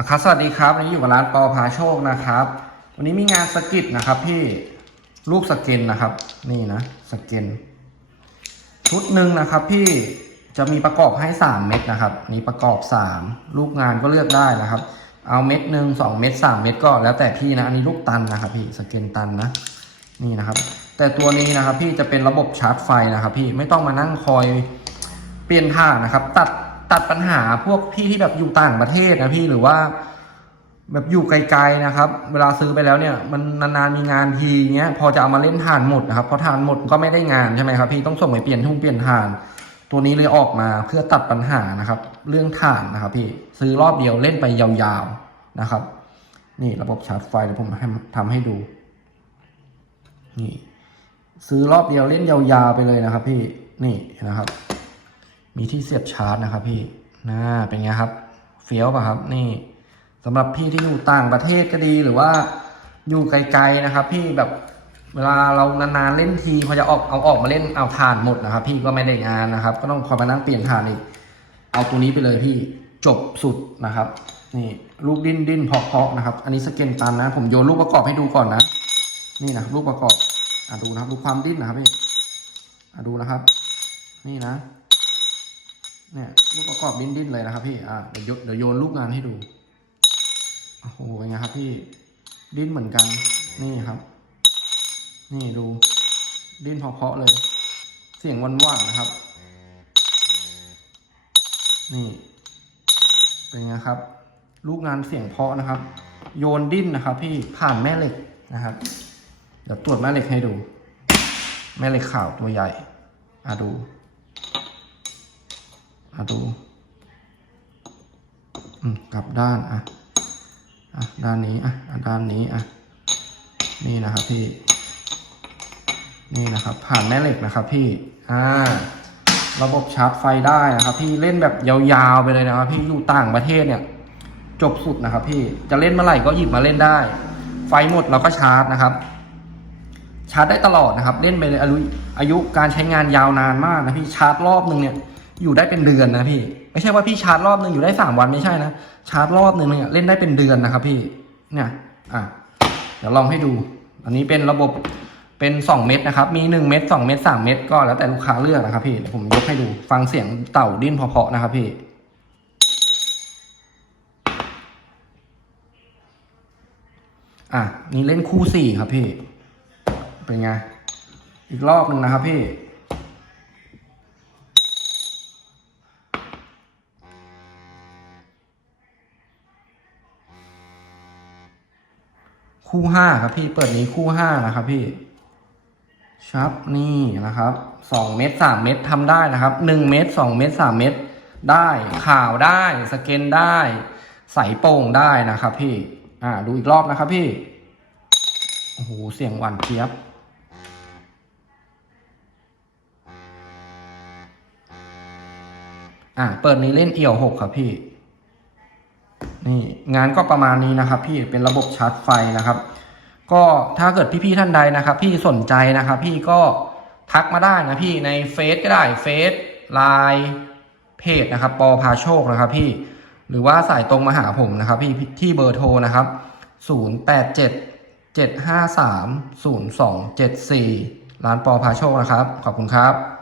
อครับสวัสดีครับวันนี้อยู่กับร้านปอพาโชคนะครับ วันนี้มีงานสกิดนะครับพี่ลูกสเกนนะครับ นี่นะสเกนชุดหนึ่งนะครับพี่จะมีประกอบให้สามเม็ดนะครับนี่ประกอบสามลูกงานก็เลือกได้นะครับ เอาเม็ดหนึ่งสองเม็ดสามเม็ดก็แล้วแต่พี่นะอันนี้ลูกตันนะครับ พี่สเกนตันนะนี่นะครับ แต่ตัวนี้นะครับ พี่จะเป็นระบบชาร์จไฟนะครับ พี่ไม่ต้องมานั่งคอยเปลี่ยนถ่านะครับ ตัด ตัดปัญหาพวกพี่ที่แบบอยู่ต่างประเทศนะพี่หรือว่า แบบอยู่ไกลๆนะครับ เวลาซื้อไปแล้วเนี่ย มันนานๆมีงานทีเงี้ยพอจะเอามาเล่นถ่านหมดนะครับพอถ่านหมดก็ไม่ได้งานใช่ไหมครับ พี่ต้องส่งไปเปลี่ยนทุ่งเปลี่ยนถ่าน ตัวนี้เลยออกมาเพื่อตัดปัญหานะครับ เรื่องถ่านนะครับ พี่ซื้อรอบเดียวเล่นไปยาวๆนะครับ นี่ระบบชาร์จไฟเดี๋ยวผมให้ทำให้ดู นี่ ซื้อรอบเดียวเล่นยาวๆไปเลยนะครับ พี่นี่นะครับ มีที่เสียบชาร์จนะครับพี่น่าเป็นไงครับ เฟี้ยวป่ะครับ นี่สำหรับพี่ที่อยู่ต่างประเทศก็ดีหรือว่าอยู่ไกลๆนะครับ พี่แบบเวลาเรานานๆเล่นทีพอจะออกเอาออกมาเล่นเอาถ่านหมดนะครับ พี่ก็ไม่ได้งานนะครับ ก็ต้องคอยมานั่งเปลี่ยนถ่านอีกเอาตัวนี้ไปเลยพี่จบสุดนะครับ นี่ลูกดิ้นดิ้นเพาะๆนะครับ อันนี้สเกนตันนะ ผมโยนลูกประกอบให้ดูก่อนนะ นี่นะลูกประกอบอะดูนะครับดูความดิ้นนะครับพี่อะดูนะครับ นี่นะ เนี่ยลูกประกอบดิ้นดิ้นๆเลยนะครับพี่อะเดี๋ยวโยเดี๋ยวโยนลูกงานให้ดูโอ้โหเป็นไงครับพี่ดิ้นเหมือนกัน นี่ครับ นี่ดู ดิ้นเพาะๆเลย เสียงวันว่างนะครับ นี่ เป็นไงครับ ลูกงานเสียงเพาะนะครับ โยนดิ้นนะครับ พี่ผ่านแม่เหล็กนะครับ เดี๋ยวตรวจแม่เหล็กให้ดู แม่เหล็กขาวตัวใหญ่อะดู ดูกลับด้านอะอะด้านนี้อะอะด้านนี้อะนี่นะครับพี่ นี่นะครับ ผ่านแม่เหล็กนะครับพี่อ่าระบบชาร์จไฟได้นะครับ พี่เล่นแบบยาวๆไปเลยนะครับ พี่อยู่ต่างประเทศเนี่ย จบสุดนะครับ พี่จะเล่นเมื่อไหร่ก็หยิบมาเล่นได้ ไฟหมดเราก็ชาร์จนะครับ ชาร์จได้ตลอดนะครับ เล่นไปเลยอายุอายุการใช้งานยาวนานมากนะพี่ชาร์จรอบหนึ่งเนี่ย อยู่ได้เป็นเดือนนะพี่ ไม่ใช่ว่าพี่ชาร์จรอบหนึ่งอยู่ได้สามวันไม่ใช่นะชาร์จรอบหนึ่งเนี่ยเล่นได้เป็นเดือนนะครับพี่เนี่ยอะเดี๋ยวลองให้ดู อันนี้เป็นระบบเป็นสองเม็ดนะครับ มีหนึ่งเม็ดสองเม็ดสามเม็ดก็แล้วแต่ลูกค้าเลือกนะครับพี่เดี๋ยวผมยกให้ดูฟังเสียงเต่าดิ้นเพาะๆนะครับพี่อะนี่เล่นคู่สี่ครับพี่ เป็นไง อีกรอบหนึ่งนะครับพี่ คู่ห้าครับพี่เปิดนี้คู่ห้านะครับพี่ชับนี่นะครับสองเม็ดสามเม็ดทำได้นะครับหนึ่งเม็ดสองเม็ดสามเม็ดได้ข่าวได้สเกนได้ ใสโป่งได้นะครับพี่ อ่าดูอีกรอบนะครับพี่โอ้โหเสียงหวานเจี๊ยบอะเปิดนี้เล่นเอี่ยวหกครับพี่ นี่งานก็ประมาณนี้นะครับพี่เป็นระบบชาร์จไฟนะครับ ก็ถ้าเกิดพี่ๆท่านใดนะครับ พี่สนใจนะครับ พี่ก็ทักมาได้นะพี่ในเฟซก็ได้เฟซไลน์เพจนะครับปอพาโชคนะครับ พี่หรือว่าสายตรงมาหาผมนะครับ พี่ที่เบอร์โทรนะครับ 0 8 7 7 5 3 0 2 7 4 ร้านปอพาโชคนะครับ ขอบคุณครับ